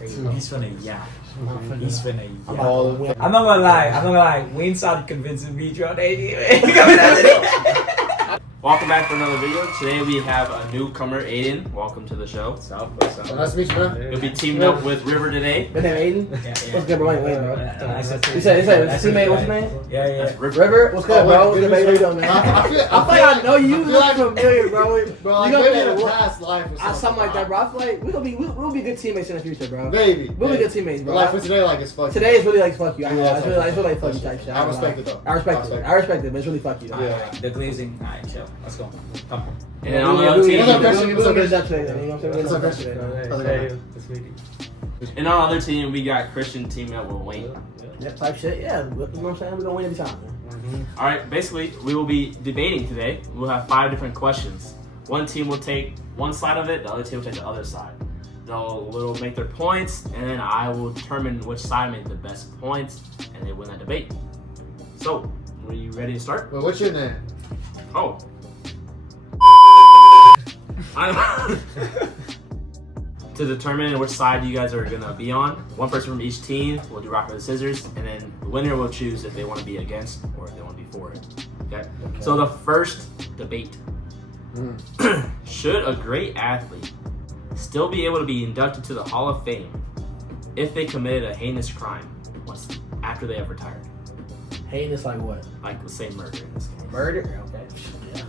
He's finna yap. He's finna yap. Oh, I'm not gonna lie. Wayne started convincing me throughout the Welcome back for another video. Today we have a newcomer, Aiden. Welcome to the show. nice to meet you, man. You'll be teamed up with River today. Your name Aiden? Yeah. What's good, bro? Wait, bro. You said, what's your teammate? What's your name? Yeah. River? What's good, bro? What's good, baby? How you doing, man? I feel I know you look familiar, bro. Bro, You like know maybe that in a what- past life or Something like that, bro. I feel like we'll be good teammates in the future, bro. Maybe. We'll be good teammates, bro. But like for today, like it's fuck. Today is really like fuck you. I know. Yeah, It's really like fuck you type shit. I respect it though. I respect it, but it's really fuck you. Though. Yeah. The glazing. Alright, chill. Let's go. Come. And then on the other team, What's up, We're doing good job today, though. You know what I'm saying? What's up, We're doing good today. and on the other team, we got Christian teamed up with Wayne. Yep, type shit. Yeah, you know what I'm saying? We're gonna win every time. Man. All right, basically, we will be debating today. We'll have 5 different questions. One team will take one side of it, the other team will take the other side. They'll make their points, and then I will determine which side made the best points, and they win that debate. So, are you ready to start? Well, what's your name? Oh. To determine which side you guys are gonna be on, one person from each team will do rock paper scissors, and then the winner will choose if they want to be against or if they want to be for it. Okay. So the first debate: should a great athlete still be able to be inducted to the Hall of Fame if they committed a heinous crime after they have retired? Heinous like what? Like let's say murder in this case. Murder? Okay. Yeah.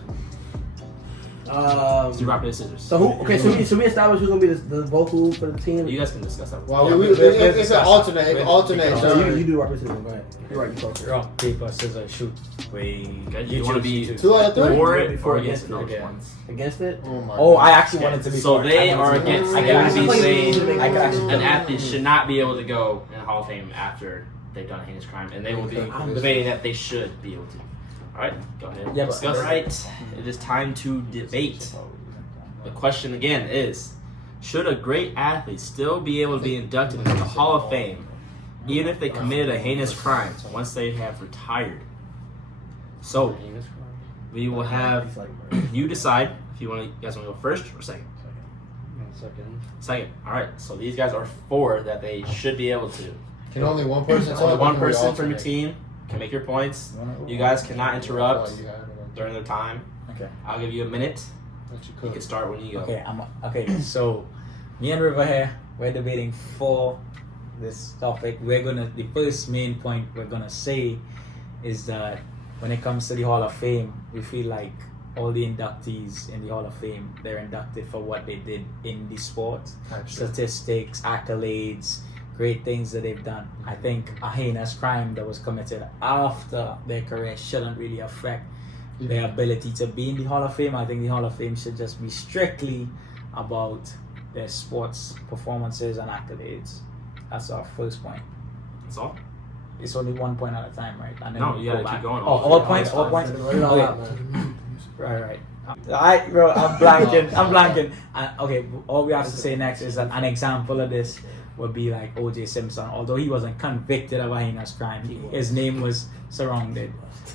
Let's do rock paper scissors. So who? Okay, so we established who's gonna be the vocal for the team. You guys can discuss that. Well, it's an alternate. It's an alternate. So you do rock paper scissors. Go ahead. You're right. You talk. Rock, paper, scissors, shoot. Okay, you want to be 2 out of 3? for it Before or against it? against No, it. once. Against it? Oh my. Oh, I actually wanted to be. So for it. they I are wanted to be against. for it. I can be actually- saying I can actually. an athlete should not be able to go in the Hall of Fame after they've done a heinous crime, and they will be Okay. debating that they should be able to. All right, go ahead. Yeah, but- Discuss. All right, it is time to debate. The question again is: should a great athlete still be able to be inducted into the Hall of Fame, even if they committed a heinous crime once they have retired? So we will have you decide if you guys want to go first or second. Second. All right. So these guys are for that they should be able to. Can only one person Only talk? one or we person from your alternate? team can make your points. You guys cannot interrupt during their time. Okay. I'll give you a minute. That you You could. can start when you go. Okay. So, me and River here, we're debating for this topic. The first main point we're gonna say is that when it comes to the Hall of Fame, we feel like all the inductees in the Hall of Fame, they're inducted for what they did in the sport, statistics, accolades, great things that they've done. I think a heinous crime that was committed after their career shouldn't really affect their ability to be in the Hall of Fame. I think the Hall of Fame should just be strictly about their sports performances and accolades. That's our first point. That's all. It's only 1 point at a time, right? And then No, we you go gotta back. keep going. Oh, all points. Okay. Right. Alright, bro, I'm blanking. Okay, all we have to say next is that an example of this would be like O.J. Simpson. Although he wasn't convicted of a heinous crime, his name was surrounded.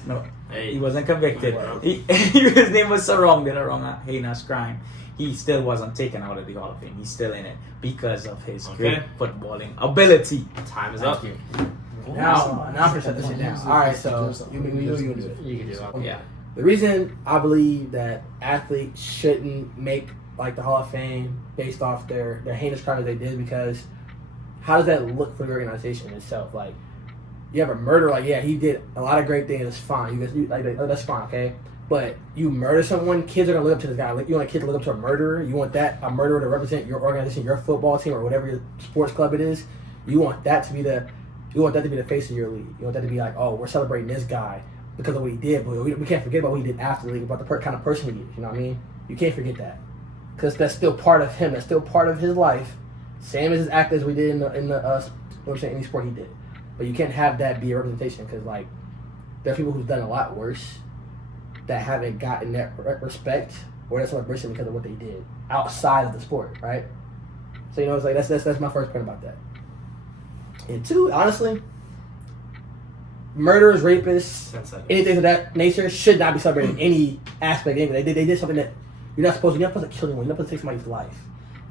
No, he wasn't convicted. His name was surrounded around a heinous crime. He still wasn't taken out of the Hall of Fame. He's still in it because of his great footballing ability. Time is up. Now I'm gonna shut this shit down. All right, so you do it. You can do it. Yeah. The reason I believe that athletes shouldn't make like the Hall of Fame based off their heinous crimes they did, because how does that look for the organization itself? Like, you have a murderer, like, yeah, he did a lot of great things, it's fine. That's fine, okay? But you murder someone, kids are gonna look up to this guy. Like, you want a kid to look up to a murderer? You want a murderer to represent your organization, your football team, or whatever your sports club it is? You want that to be the face of your league. You want that to be like, oh, we're celebrating this guy because of what he did, but we can't forget about what he did after the league, about the kind of person he is. You know what I mean? You can't forget that, because that's still part of him. That's still part of his life, same as his act as we did in any sport he did. But you can't have that be a representation, because like there are people who've done a lot worse that haven't gotten that respect or that celebration because of what they did outside of the sport, right? So it's like that's my first point about that. And two, honestly, murderers, rapists, anything of that nature should not be celebrated in any aspect. They did something that you're not supposed to kill anyone. You're not supposed to take somebody's life.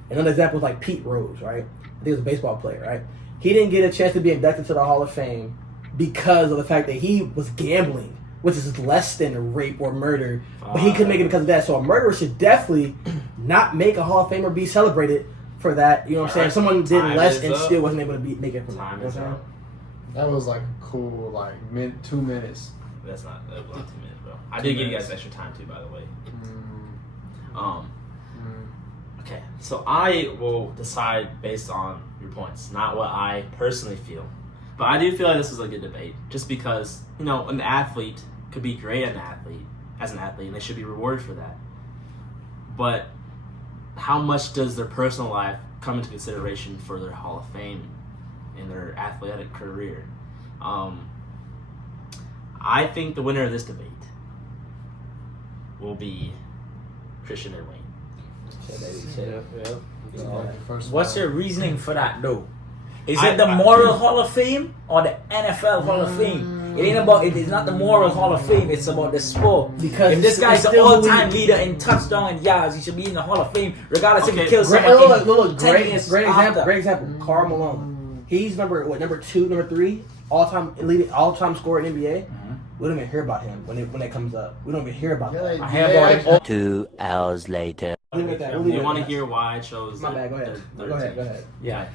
Another example is like Pete Rose, right? think it was a baseball player, right? He didn't get a chance to be inducted to the Hall of Fame because of the fact that he was gambling, which is less than rape or murder, but he couldn't make it because of that. So a murderer should definitely not make a Hall of Fame or be celebrated for that. You know what I'm saying? If someone did less and still wasn't able to make it from Time that. is up. That was like cool, like 2 minutes. That was not 2 minutes, bro. I did give you guys extra time too, by the way. Okay, so I will decide based on your points, not what I personally feel. But I do feel like this was a good debate, just because, you know, an athlete could be great as an athlete, and they should be rewarded for that. But how much does their personal life come into consideration for their Hall of Fame in their athletic career? I think the winner of this debate will be Christian and Wayne. What's your reasoning for that, though? Is it the moral Hall of Fame or the NFL Hall of Fame? It ain't about it. It's not the moral Hall of Fame. It's about the sport. Because if this guy's the all-time leader in touchdown and yards, he should be in the Hall of Fame, regardless if he kills someone. Great example. Karl Malone. He's number 2, number 3, all-time scorer in NBA. We don't even hear about him when it comes up. We don't even hear about that. 2 hours later. You want to hear why I chose? My bad. Go ahead. Go ahead. Yeah,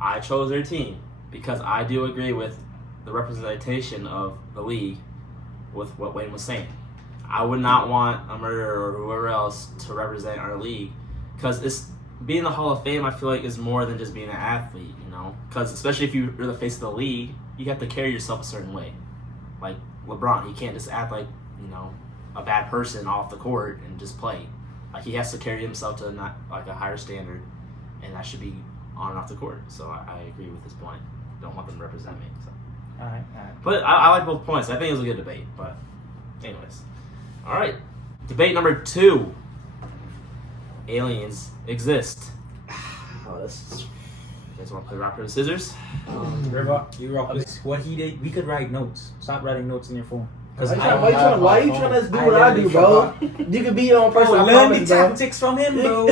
I chose their team because I do agree with the representation of the league with what Wayne was saying. I would not want a murderer or whoever else to represent our league because it's being in the Hall of Fame. I feel like is more than just being an athlete, you know. Because especially if you're the face of the league, you have to carry yourself a certain way. Like LeBron, he can't just act like, you know, a bad person off the court and just play. Like he has to carry himself to not like a higher standard, and that should be on and off the court. So I agree with this point. Don't want them to represent me. So. All right. But I like both points. I think it was a good debate. But anyways, all right. Debate number 2. Aliens exist. Oh, this is... You guys want to play rock paper scissors? River, you rock this. What he did, we could write notes. Stop writing notes in your phone. Why you trying to do what I do, bro? You can be your own person. Learn the tactics from him, bro.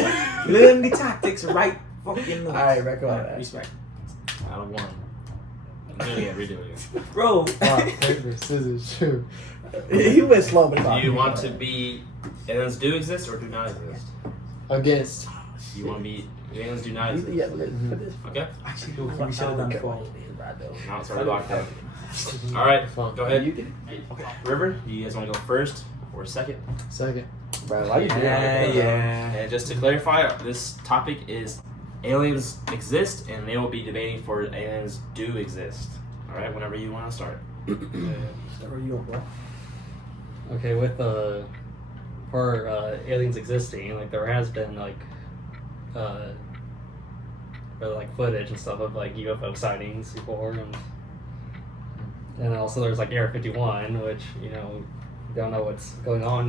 Learn the tactics. Write fucking notes. Alright, back on. Respect. Out of 1. Redo it. Bro. Rock, paper, scissors, shoot. He went slow, but Do you want to be aliens do exist or do not exist? Against. You want to be aliens do not exist? Yeah, Okay. Actually, we should have done it for Now it's already locked in. All right, go ahead. Okay. River, do you guys want to go first or second? Second. Bro, why you doing Yeah, yeah. And just to clarify, this topic is aliens exist, and they will be debating for aliens do exist. All right, whenever you want to start. Where you bro? Okay, with for aliens existing, like there has been like footage and stuff of like UFO sightings before, and also there's like Area 51, which you don't know what's going on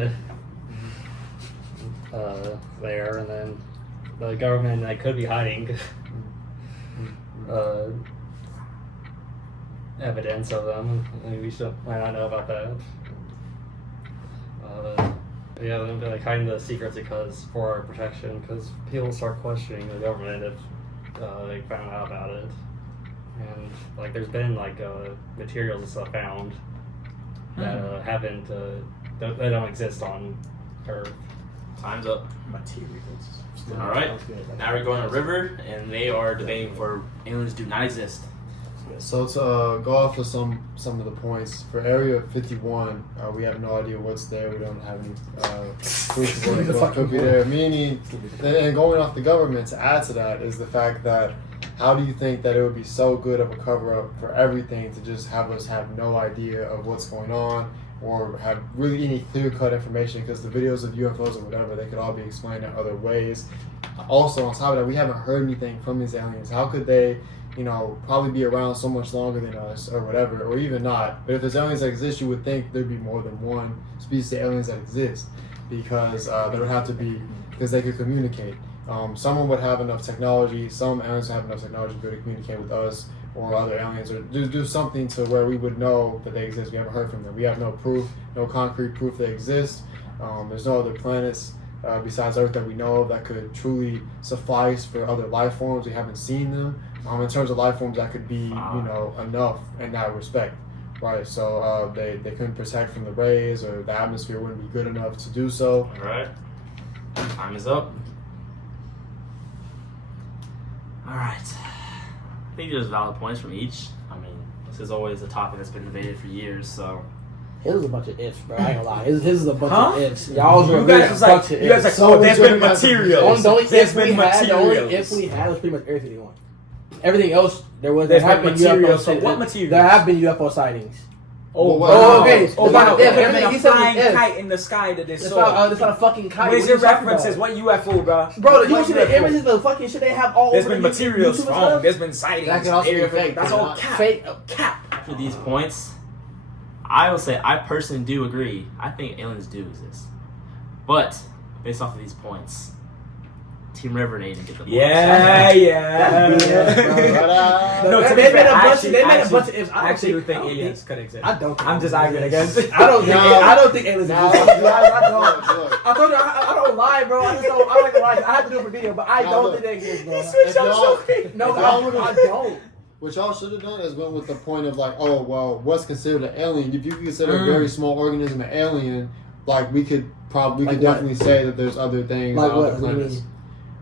there, and then the government could be hiding evidence of them. I mean, we might not know about that. Yeah, they're hiding the secrets because for our protection, because people start questioning the government if they found out about it, and there's been materials and stuff found that haven't they don't exist on Earth. Time's up. Materials. All right. Now we're going to River, and they are debating for aliens do not exist. So to go off of some of the points for Area 51, we have no idea what's there. We don't have any proof of what could be there. Meaning, and going off the government to add to that is the fact that how do you think that it would be so good of a cover up for everything to just have us have no idea of what's going on or have really any clear cut information, because the videos of UFOs or whatever, they could all be explained in other ways. Also, on top of that, we haven't heard anything from these aliens. How could they probably be around so much longer than us or whatever, or even not. But if there's aliens that exist, you would think there'd be more than one species of aliens that exist, because there would have to be, because they could communicate. Someone would have enough technology, some aliens would have enough technology to be able to communicate with us or other aliens, or do something to where we would know that they exist. We haven't heard from them. We have no proof, no concrete proof they exist. There's no other planets besides Earth that we know of that could truly suffice for other life forms. We haven't seen them. In terms of life forms that could be, enough in that respect, right? So they couldn't protect from the rays, or the atmosphere wouldn't be good enough to do so. All right. Time is up. All right. I think there's valid points from each. I mean, this is always a topic that's been debated for years, so. His is a bunch of ifs, bro. I ain't gonna lie. His is a bunch Huh? of ifs. Y'all You guys was like, there's been materials. The only There's if been we had, the only materials. if we had was pretty much everything he wanted. Everything else, there's been have been materials. UFO So what sightings. materials? There have been UFO sightings. Oh, wow. wow. okay. Oh, wow. If There been he a said flying if. kite in the sky that they It's saw. not a fucking kite. Where's What your you talking references? about? What UFO, bro? Bro, you What see the UFO? images, the fucking shit they have all There's over been the materials YouTube and found. stuff? There's been sightings. That can also be fake. That's all cap. Fake cap. After these points, I will say I personally do agree. I think aliens do exist. But, based off of these points, Team River didn't get the points. Yeah. That's BS, bro. No, to be They made fair, a I bunch actually- of- they made a actually- bunch of ifs. I actually do think aliens could exist. I don't. I'm just arguing against it. I don't think. No. I don't think aliens No. exist. I don't. Look, I told you I don't lie, bro. I just don't. I like to lie. I have to do it for video, but I No, don't look. think they exist, bro. If y'all- No, if I y'all would've- don't. what y'all should have done is went with the point of like, oh well, what's considered an alien? If you consider Mm. a very small organism an alien, like we could Like what? definitely say that there's other things Like on what? other What do you planets. mean?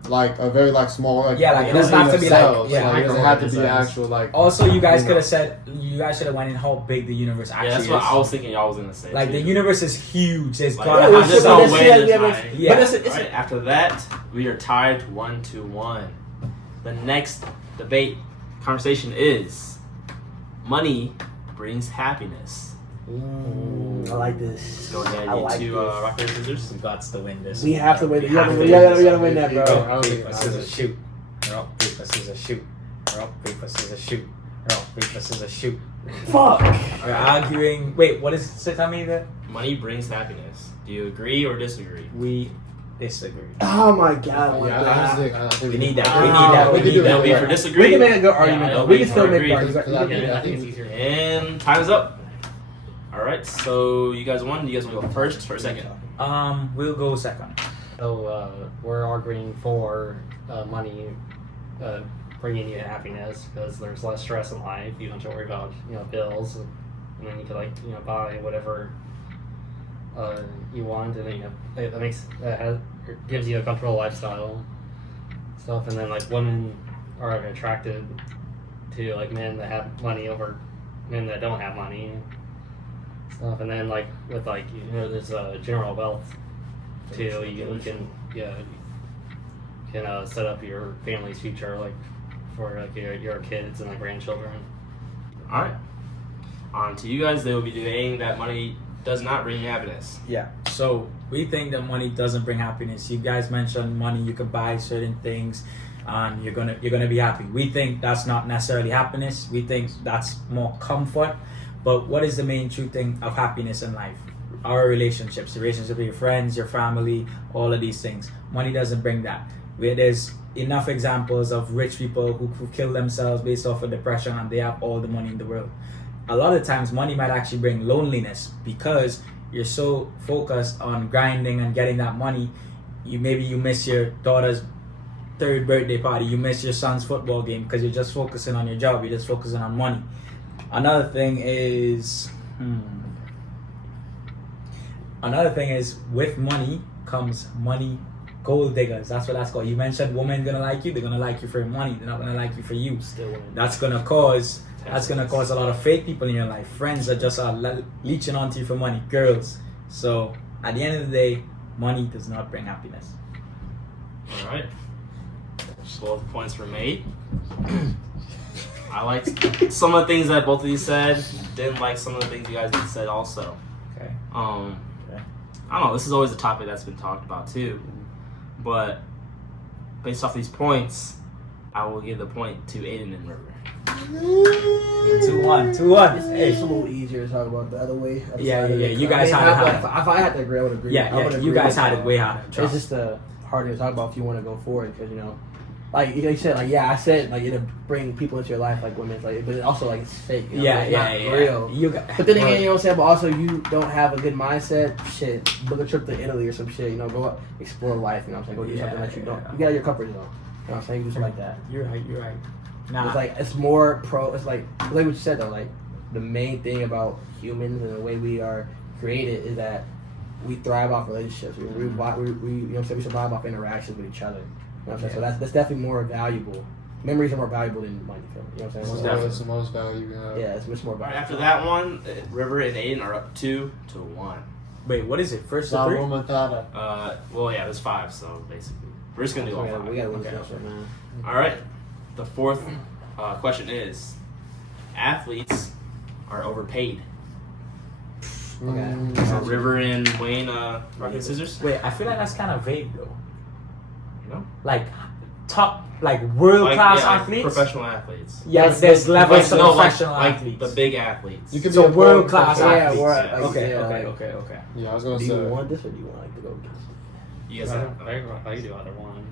Like a very small, like Yeah, like, it doesn't grouping have to of be like- cells. yeah, it doesn't have to be microorganisms. actual like. Also, you guys You could know. have said, you guys should have went in how big the universe actually Yeah, that's is. what I was thinking y'all was going to say. Like, too. the universe is huge. There's Like, gotta Yeah, have it's there's just- no that's- way yeah, there's yeah, not. but- Yeah. But it's Right, after that, we are tied 1-1. The next debate conversation is money brings happiness. I like this. Go ahead, I you like two this. rock, paper, scissors. We got to win this. We have to win. You have gotta to win. win We gotta win that, bro. Rock, paper, scissors, shoot. Rock, paper, scissors, shoot. Rock, paper, scissors, shoot. Rock, paper, scissors, shoot. Fuck. We're arguing. Wait, what is it? Tell me that. Money brings happiness. Do you agree or disagree? We disagree. Oh my god. Yeah, I think We need that. Ah, We need that. we We can need do that. That'll be for We disagree. can make a good argument Yeah, though. We can I still make agree. arguments. I think it's easier. And time's up. All right, so you guys won. You guys want to go first or second? We'll go second. So we're arguing for money bringing you happiness because there's less stress in life. You don't have to worry about bills, and then you can buy whatever you want, and then it gives you a comfortable lifestyle stuff. And then women are attracted to men that have money over men that don't have money stuff. And then with there's general wealth too. You can set up your family's future for your kids and grandchildren. All right. On to you guys. They will be debating that money does not bring you happiness. Yeah. So we think that money doesn't bring happiness. You guys mentioned money. You can buy certain things, and you're gonna be happy. We think that's not necessarily happiness. We think that's more comfort. But what is the main true thing of happiness in life? Our relationships, the relationship with your friends, your family, all of these things. Money doesn't bring that. There's enough examples of rich people who kill themselves based off of depression, and they have all the money in the world. A lot of times money might actually bring loneliness because you're so focused on grinding and getting that money. You miss your daughter's 3rd birthday party, you miss your son's football game because you're just focusing on your job, you're just focusing on money. Another thing is with money comes money gold diggers. That's what that's called. You mentioned women gonna like you, they're gonna like you for your money, they're not gonna like you for you. That's gonna cause a lot of fake people in your life, friends that just are leeching onto you for money, girls. So at the end of the day, money does not bring happiness. All right. 12 points were made. I liked some of the things that both of you said. Didn't like some of the things you guys said also. Okay. I don't know. This is always a topic that's been talked about too. But based off these points, I will give the point to Aiden and River. 2-1. Hey. It's a little easier to talk about the other way. Yeah. You guys had it hard. If I had to agree, I would agree. I Yeah. would You agree guys with had that. it way harder. It's just harder to talk about if you want to go forward because like you said, like I said, like it'll bring people into your life, like women, like, but also like it's fake. You know? Yeah, It's yeah, not yeah. real. You got, But then again, you know what I'm saying. But also, you don't have a good mindset. Shit, book a trip to Italy or some shit. You know, go out, explore life. You know what I'm saying. Go do something that you don't. You got your comfort zone. You know what I'm saying. You just like that. You're right. You're right. Nah, It's like it's more pro. It's like what you said though. Like the main thing about humans and the way we are created is that we thrive off relationships. We you know what I'm saying. We survive off interactions with each other. You know what I'm saying? So that's definitely more valuable. Memories are more valuable than money. You know what I'm saying? So it's the most value we have. Yeah, it's much more All right, valuable. after that one, River and Aiden are up 2-1. wait, what is it? First to three? Well, yeah, there's 5, so basically we're just gonna do all 5. We gotta win Okay. this shit, man. All right. The fourth question is: athletes are overpaid. Okay. So River and Wayne, rock and scissors. Wait, I feel like that's kind of vague though. No? Like top, like world class like athletes. professional athletes. Yeah, That's- there's levels of no, professional like athletes. the big athletes. You could So be a pro world class professional. Yeah, athletes. we're- Yeah. Okay, yeah, okay, like- okay. Yeah, I was gonna Do say. you want this or do you want to go against it? You guys I, have I can do either one.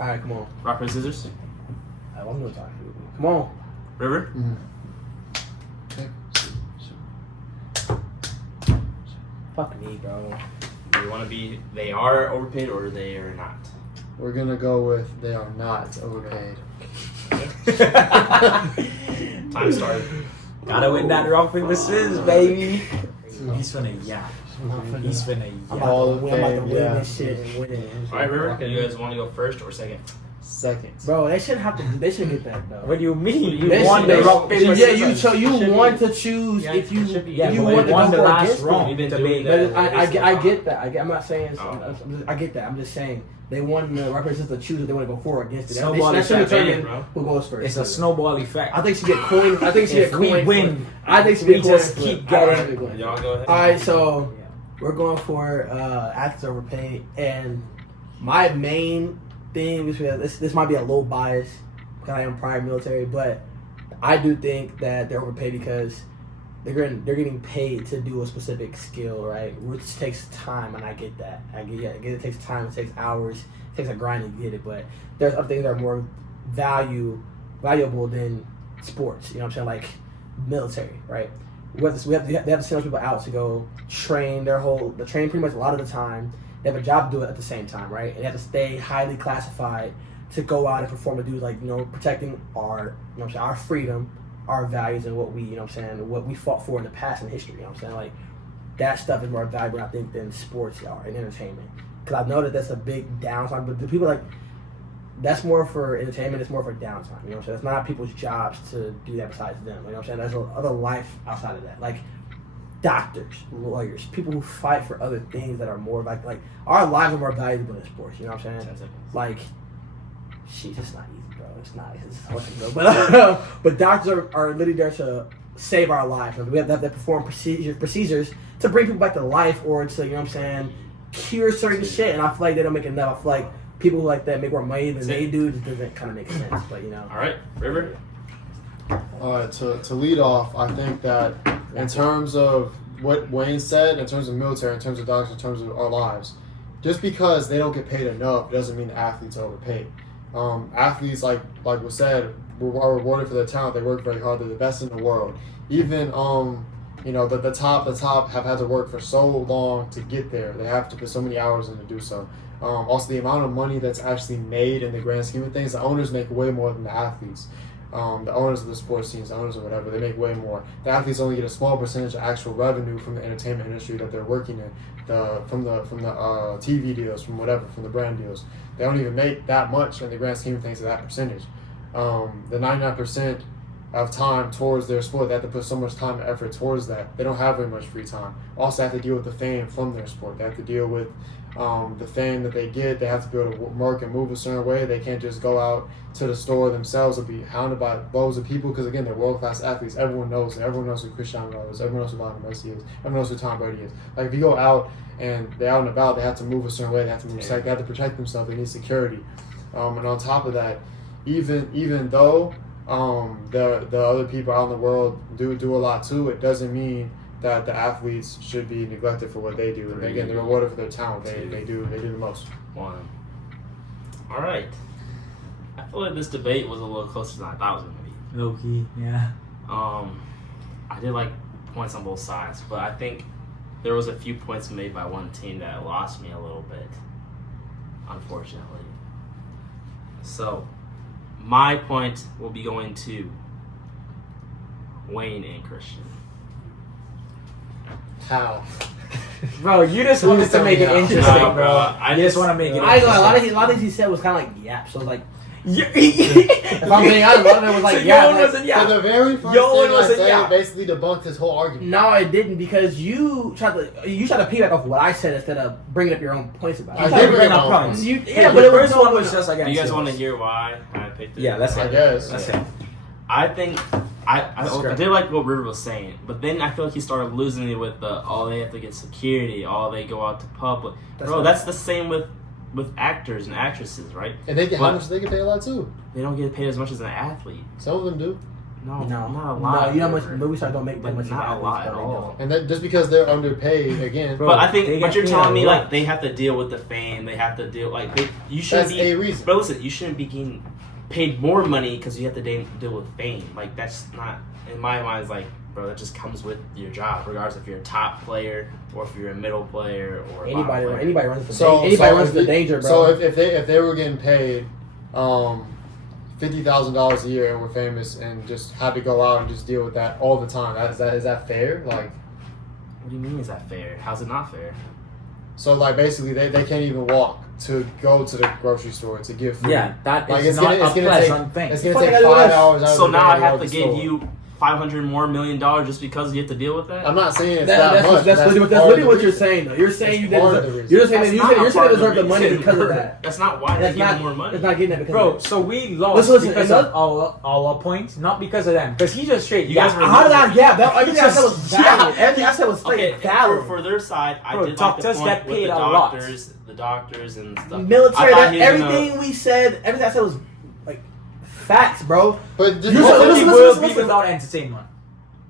All right, come on. rock and scissors. I'm gonna talk to you. Come on. River. Fuck me, bro. Do you want to be? They are overpaid or they are not. We're gonna go with they are not overpaid. Time started. Gotta win that rock paper scissors, baby. He's finna yap. He's finna I'm yap. All about to the win, I'm about to fame, win yeah. this shit and win it. All right, River. Okay. You guys want to go first or second? Seconds. Bro, they shouldn't have to. They should get that though. What do you mean? You They won should- the they rock should- paper yeah, scissors. you Should want be. to choose Yeah, if you it should be. Yeah, you but want we to won go the for last against it. round. We've been to doing be that. the- I get that. I'm not saying. Oh. I get that. I'm just saying they want the representatives to choose if they want to go for or against it. Snowball That should effect, determine bro. who goes first. It's a snowball effect. I think it should be a coin. I think it should be a If we coin. win, flip. I think it should we be a coin. just flip. keep I think it getting- should be a coin Y'all flip. go ahead. All right, so we're going for athletes overpaid, and my main thing is this might be a little bias because I am prior military, but I do think that they're overpaid because they're getting paid to do a specific skill, right? Which takes time, and I get that. I get it takes time, it takes hours, it takes a grind to get it, but there's other things that are more valuable than sports. You know what I'm saying? Like military, right? They have to send those people out to go train they train pretty much a lot of the time. They have a job to do it at the same time, right? And they have to stay highly classified to go out and perform and do like, protecting our, our freedom, our values, and what we, what we fought for in the past in history. You know what I'm saying? Like that stuff is more valuable, I think, than sports are and entertainment. Because I know that that's a big downside, but the people like that's more for entertainment. It's more for downtime. You know what I'm saying? It's not people's jobs to do that besides them. You know what I'm saying? There's other life outside of that, like doctors, lawyers, people who fight for other things that are more like our lives are more valuable than sports. You know what I'm saying? Like, she's just not easy, bro. It's not. It's hard to go. But doctors are literally there to save our lives. We have to perform procedures to bring people back to life or to, you know what I'm saying, cure certain shit. And I feel like they don't make enough. I feel like people who like that make more money than they do. It doesn't kind of make sense. But All right, River. All right, to lead off, I think that in terms of what Wayne said, in terms of military, in terms of doctors, in terms of our lives, just because they don't get paid enough doesn't mean the athletes are overpaid. Athletes, like was said, are rewarded for their talent. They work very hard. They're the best in the world. Even the top have had to work for so long to get there. They have to put so many hours in to do so. Also, the amount of money that's actually made in the grand scheme of things, the owners make way more than the athletes. The owners of the sports teams, the owners of whatever, they make way more. The athletes only get a small percentage of actual revenue from the entertainment industry that they're working in, from the TV deals, from the brand deals. They don't even make that much in the grand scheme of things of that percentage. The 99% of time towards their sport, they have to put so much time and effort towards that. They don't have very much free time. Also, have to deal with the fame from their sport. They have to deal with the fame that they get. They have to be able to work and move a certain way. They can't just go out to the store themselves and be hounded by loads of people because, again, they're world-class athletes. Everyone knows them. Everyone knows who Cristiano Ronaldo is. Everyone knows who Lionel Messi is. Everyone knows who Tom Brady is. Like, if you go out and they're out and about, they have to move a certain way. They have to move they have to protect themselves. They need security. And on top of that, even though the other people out in the world do a lot too, it doesn't mean that the athletes should be neglected for what they do. And again, they're rewarded for their talent. They do the most. One. All right. I feel like this debate was a little closer than I thought it was going to be. Low key, yeah. I did like points on both sides, but I think there was a few points made by one team that lost me a little bit, unfortunately. So, my point will be going to Wayne and Christian. How? Bro, you just wanted to make it interesting, Nah, bro. I You just want to make it I ain't gonna lie, interesting. a lot of things he said was kind of like yap. So like, Yeah. if I'm being honest, a lot of it was like so yap. your one Like, wasn't So yeah. the very first Your one thing I wasn't said yeah. basically debunked his whole argument. no, it didn't because you tried to piggyback off what I said instead of bringing up your own points about I it. You tried to did bring bring up up points. You, Yeah, yeah, but but the it was first one was just Do against you guys yours. want to hear why I picked it? Yeah, let's I hear. guess. Let's hear. I think I did like what River was saying, but then I feel like he started losing me with the they have to get security, they go out to public. That's the same with actors and actresses, right? And they get how But- much they get paid a lot too. They don't get paid as much as an athlete. Some of them do. No, No, not a lot. No, you know how much River. movie stars don't make that But much. not a athletes, lot at but they all. don't. And that just because they're underpaid again. Bro, But I think they what get you're paid telling a me, lot. like they have to deal with the fame. They have to deal you shouldn't That's be. a reason. But listen, you shouldn't be getting paid more money because you have to deal with fame. Like that's not in my mind. It's like, bro, that just comes with your job, regardless if you're a top player or if you're a middle player or a bottom player. Anybody runs the So anybody runs if the they- danger, bro. So if they were getting paid $50,000 a year and were famous and just had to go out and just deal with that all the time, is that fair? Like, What do you mean? Is that fair? How's it not fair? so like basically they can't even walk to go to the grocery store to give food. Yeah, that Like, is it's not gonna- a it's gonna pleasant thing. It's gonna Fuck, take I gotta do 5 this. hours out of So the now day I to go have to to the give store. you $500 million just because you have to deal with that. I'm not saying it's that's much. that's part literally of what the you're reason. saying though. You're saying you That's part didn't. of the reason. You're just saying That's you not said a you're saying part they of deserve the the money reason. because of that. That's not why they That's give not them more money. It's not getting that because Bro, of that. so we lost Listen, because and of our points, not because of them. Because he just straight. You guys were- How did I? Yeah, that, everything I said was Just- valid. Everything I said was straight Okay, valid. for their side, I Bro, did like the doctors point get with paid the a lot. doctors and stuff. Military, I thought he was everything we said, everything I said was like facts, bro. But You What said- would listen, the listen, world be listen. without entertainment?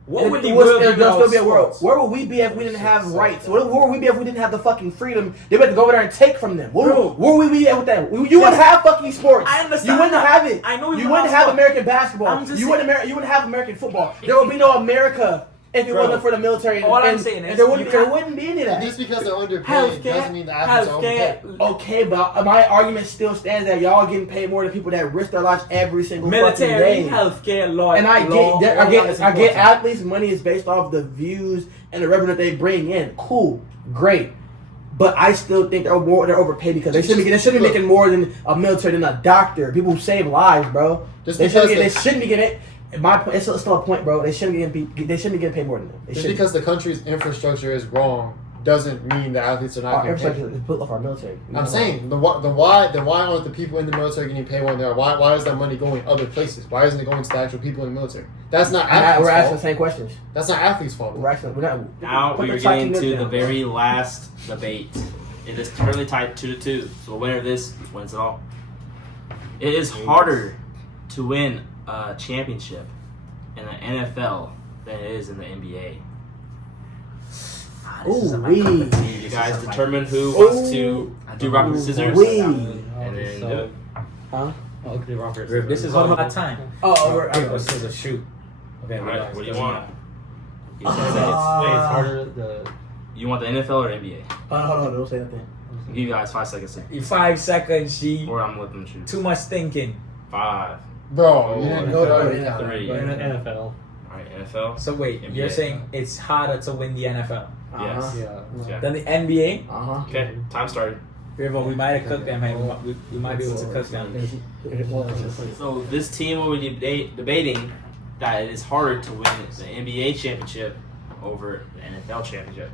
What And would the it was- world be there'll without still be a world. sports? Where would we be if we didn't have rights? Where would we be if we didn't have the fucking freedom? They would have to go over there and take from them. Where would we be at with that? You wouldn't have fucking sports. I understand You wouldn't that. have it. I know you you wouldn't have have sport. American basketball. I'm just You saying- wouldn't have American football. There would be no America if it Bro, wasn't for the military. all I'm and saying is there you wouldn't be any of that. just because they're underpaid Healthcare, doesn't mean the athletes are overpaid. Okay, but my argument still stands that y'all getting paid more than people that risk their lives every single fucking military, day. healthcare, law, And I law, get, all that is I get important. athletes' money is based off the views and the revenue that they bring in. Cool, great, but I still think they're overpaid because they should be making more than a military than a doctor. People who save lives, bro. Just They because shouldn't be getting it. My point, it's still a point, bro. They shouldn't be getting paid more than them. They Just shouldn't. because the country's infrastructure is wrong doesn't mean the athletes are not Our getting paid. infrastructure is built off our military. I'm saying then why aren't the people in the military getting paid more than they are? Why is that money going other places? Why isn't it going to the actual people in the military? That's not we're athletes' asking the fault. same questions. That's not athletes' fault. We're not. Now put we are the chalky getting note to the down, bro. very last debate. It is currently tied 2-2. So the winner of this wins it all. It is harder to win a championship in the NFL than it is in the NBA. This isn't my Ooh-wee. cup of tea. You This guys isn't my- determine who wants to I do don't rock know. paper scissors, Ooh-wee. and then do it. Huh? I'll do Robert. Rip, this is all about time. Oh, Rock, paper, scissors, shoot. Okay, All right, relax. what do you Doesn't want? matter. You say Wait, it's that. harder. The You want the NFL or NBA? Hold on, don't say nothing. I'll give you guys 5 seconds, to- 5 seconds, G. or I'm letting them choose. Too much thinking. 5. Bro, you didn't Go go to to NFL. 3. Go ahead. NFL. All right, NFL. So wait, NBA. you're saying it's harder to win the NFL Yes. Yeah. Okay. than the NBA? Okay. Time started. River, we might have cooked them. Hey, we might be able to cook them. So this team will be debating that it is harder to win the NBA championship over the NFL championship.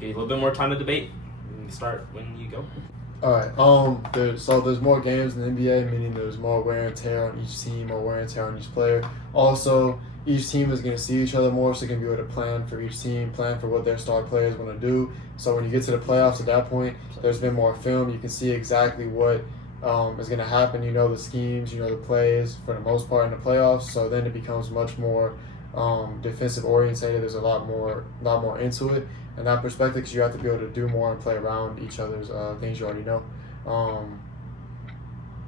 Give you a little bit more time to debate. You can start when you go. Alright, there's more games in the NBA, meaning there's more wear and tear on each team or wear and tear on each player. Also, each team is going to see each other more, so they can be able to plan for each team, plan for what their star players want to do. So when you get to the playoffs at that point, there's been more film. You can see exactly what is going to happen. You know the schemes, you know the plays for the most part in the playoffs. So then it becomes much more defensive orientated. There's a lot more into it in that perspective because you have to be able to do more and play around each other's things you already know.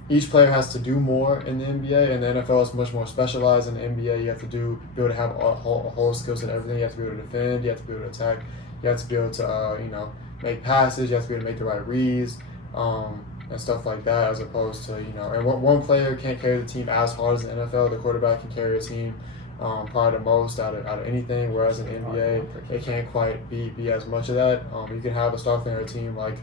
each player has to do more in the NBA, and the NFL is much more specialized. In the NBA, you have to be able to have a whole skill set, everything. You have to be able to defend. You have to be able to attack. You have to be able to make passes. You have to be able to make the right reads. And stuff like that, as opposed to, and one player can't carry the team as hard as the NFL. The quarterback can carry a team probably the most out of anything, whereas in the NBA, it can't quite be as much of that. You can have a star player team like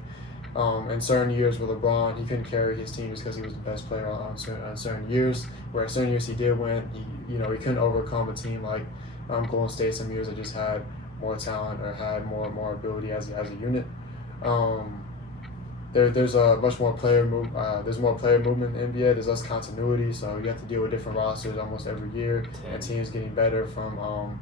in certain years with LeBron, he couldn't carry his team just because he was the best player on certain years, where certain years he did win, he couldn't overcome a team like Golden State some years that just had more talent or had more ability as a unit. There's a much more there's more player movement in the NBA. There's less continuity, so you have to deal with different rosters almost every year, and teams getting better from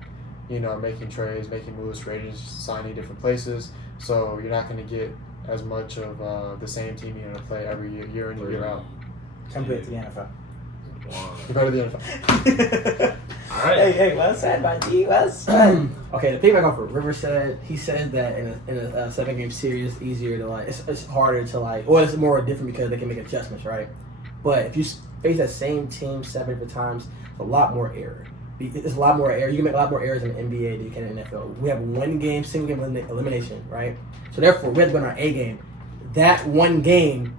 making trades, making moves, free agents, signing different places. So you're not going to get as much of the same team you're going to play every year in and year out. Compared to the NFL. Compared to the NFL. All right. Hey, well said, my G. Well said. Okay, the piggyback off what River said, he said that in a 7-game series, it's easier to it's harder to it's more different because they can make adjustments, right? But if you face that same team 7 different times, it's a lot more error. It's a lot more error. You can make a lot more errors in the NBA than you can in the NFL. We have single game elimination, right? So therefore, we have to go on our A game. That one game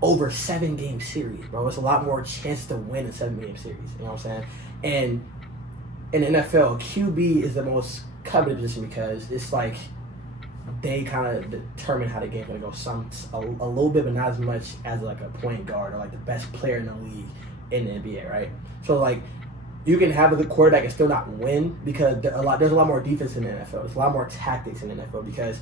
over 7-game series, bro. It's a lot more chance to win a 7-game series. You know what I'm saying? And in the NFL, QB is the most coveted position because it's like they kind of determine how the game's gonna go. A little bit, but not as much as like a point guard or like the best player in the league in the NBA, right? So like you can have a good quarterback and still not win because there's a lot more defense in the NFL. There's a lot more tactics in the NFL because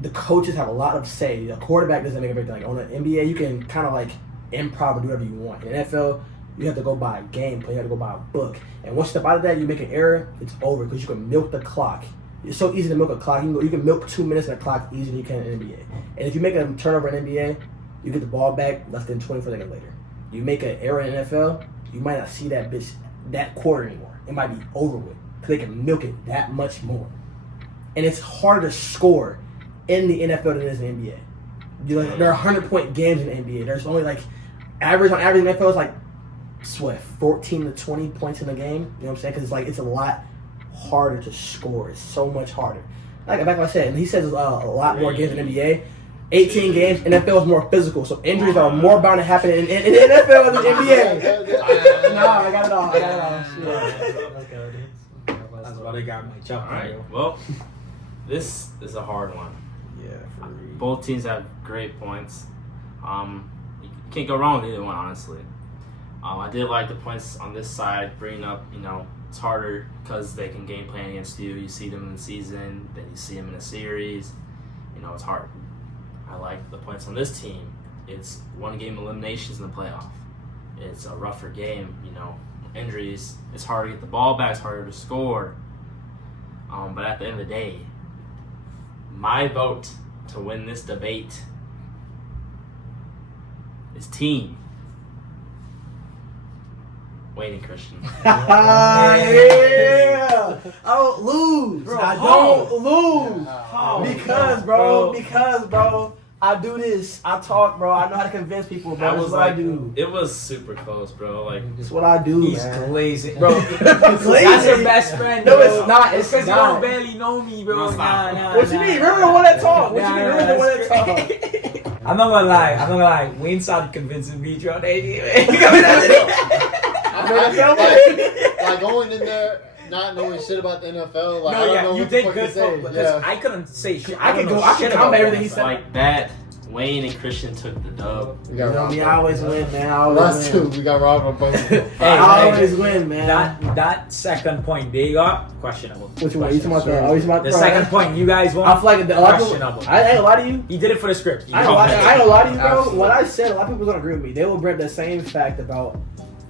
the coaches have a lot of say. The quarterback doesn't make everything. Like on the NBA, you can kind of like improv and do whatever you want. In the NFL, you have to go by a game plan. You have to go by a book. And once you step out of that, you make an error, it's over because you can milk the clock. It's so easy to milk a clock. You can milk 2 minutes in a clock easier than you can in the NBA. And if you make a turnover in the NBA, you get the ball back less than 24 seconds later. You make an error in the NFL, you might not see that quarter anymore. It might be over with because they can milk it that much more. And it's harder to score in the NFL than it is in the NBA. There are 100-point games in the NBA. There's only average in the NFL is like 14 to 20 points in a game. You know what I'm saying? Because it's a lot harder to score. It's so much harder. Like I said, and he says a lot more games in the NBA. 18 games. NFL is more physical, so injuries are more bound to happen in the NFL than the NBA. No, I got it all. That's why they got my job. All right. Well, this is a hard one. Yeah. Both teams have great points. You can't go wrong with either one, honestly. I did like the points on this side, bringing up, it's harder because they can game plan against you. You see them in the season, then you see them in a series. It's hard. I like the points on this team. It's 1-game eliminations in the playoff. It's a rougher game, injuries. It's harder to get the ball back. It's harder to score. But at the end of the day, my vote to win this debate is team Wayne and Christian. Yeah. I don't lose. Bro, I how? don't lose. How? Because, bro, I do this. I talk, bro. I know how to convince people, bro. That's what I do. It was super close, bro. That's what I do, He's man. glazing. Bro, That's your best friend. No, bro. it's not. It's because you not. don't barely know me, bro. No, it's not. Nah, What you mean? Remember the one that talk? What you mean? Remember the one that that's talk? I'm not gonna lie. Wayne started convincing me throughout that Like going in there, not knowing shit about the NFL. Like, I No, don't yeah, know you what the did fuck good to say. because I couldn't say shit. I don't can know go. I shit can about combat everything he myself. said. Like that, Wayne and Christian took the dub. We got robbed. I always win, man. I Last always two, we got robbed on both. Hey, I always win, man. That second point they got questionable. Which one? You talking about the? Oh, you talking about The second point you guys won. I feel like a lot of people, questionable. I ain't gonna lie to you. He did it for the script. I ain't gonna lie to you, bro. Absolutely. What I said, a lot of people don't agree with me. They will bring up the same fact about.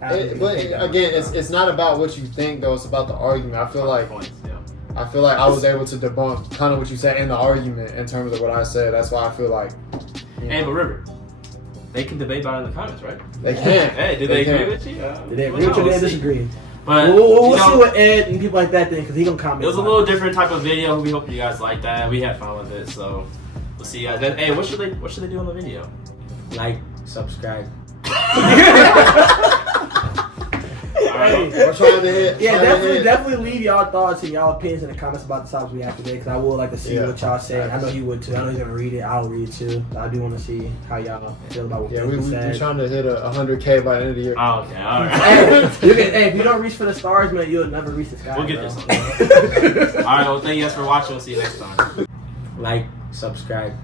But again, it's not about what you think though. It's about the argument. I feel like Points, yeah. I was able to debunk kind of what you said in the argument in terms of what I said. That's why I feel like. Hey, but River, they can debate about it in the comments, right? They can't. Hey, did they agree with you? Did they agree with you? Did they disagree? But We'll see what Ed and people like that think because he gonna comment. it was a little different type of video. We hope you guys like that. We had fun with it, so we'll see you guys. Hey, what should they do on the video? Like, subscribe. Hey, We're trying to hit. yeah, trying to hit. definitely leave y'all thoughts and y'all opinions in the comments about the topics we have today, because I would like to see Yeah. what y'all say. I know he would too. I know he's gonna read it. I'll read it too. I do want to see how y'all feel about what Yeah, people we're said. trying to hit 100K by the end of the year. Oh, okay, all right. Hey, if you don't reach for the stars, man, you'll never reach the sky. We'll get bro. this. All right, well, thank you guys for watching. We'll see you next time. Like, subscribe.